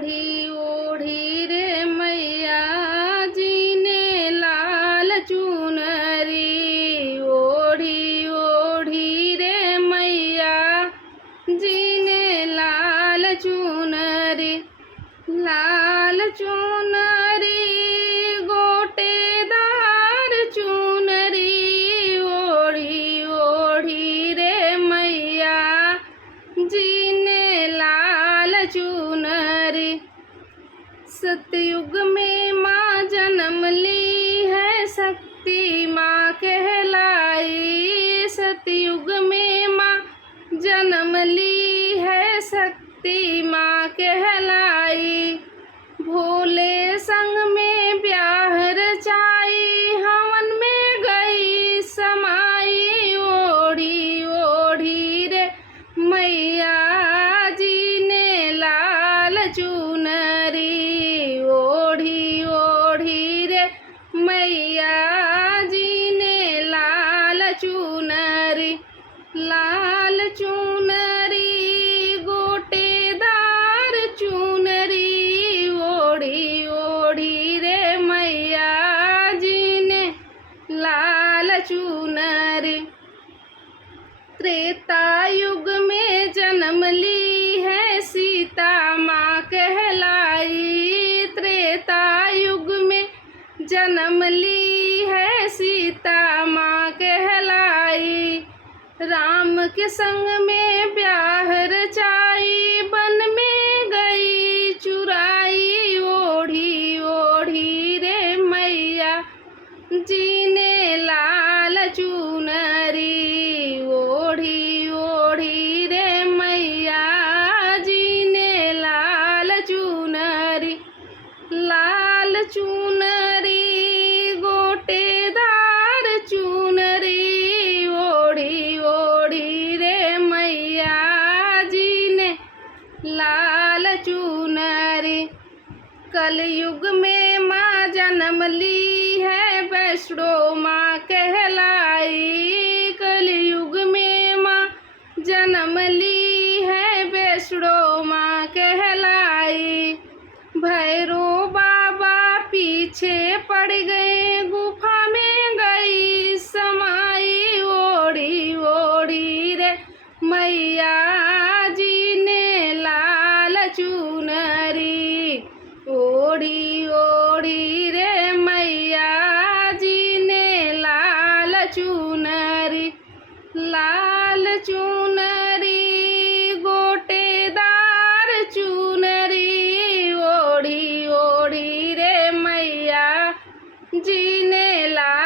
ओढ़ी ओढ़ी रे मैया जी ने लाल चुनरी। ओढ़ी ओढ़ी रे मैया जी ने लाल चुनरी। लाल चुनरी गोटेदार चुनरी। ओढ़ी ओढ़ी रे मैया जी ने लाल चुनरी। सतयुग में माँ जन्म ली है, शक्ति माँ कहलाई। सतयुग में माँ जन्म ली है, शक्ति माँ कहलाई। भोले संग में ब्याह रचाई, हवन में गई समाई। ओढ़ी ओढ़ी रे मैया जी ने लाल चुनरी। ओढ़ी ओढ़ी रे मैया जी ने लाल चुनरी। लाल चुनरी गोटेदार चुनरी। ओढ़ी ओढ़ी रे मैया जी ने लाल चुनरी। त्रेता युग में जन्म ली है, सीता माँ कहलाई। त्रेता युग में जन्म ली है, सीता माँ कहलाई। राम के संग में ब्याह रचाई, वन में गई चुराई। ओढ़ी ओढ़ी रे मैया जी ने लाल चुनरी। ओढ़ी ओढ़ी रे मैया जी ने लाल चुनरी। लाल चुनरी गोटेदार चुनरी। ओढ़ी ओढ़ी रे मैया जी ने लाल चुनरी। कलयुग में माँ जन्म ली है, वैष्णो माँ कहलाई। कलयुग में माँ जन्म ली है, वैष्णो माँ कहलाई। भैरो बाबा पीछे पड़ गए, गुफा में गई समाई। ओढ़ी ओढ़ी रे मैया जी ने लाल चुनरी। ओढ़ी ओढ़ी रे मैया जी ने लाल चुनरी। लाल चुनरी गोटेदार चुनरी। ओढ़ी ओढ़ी रे मैया जी ने लाल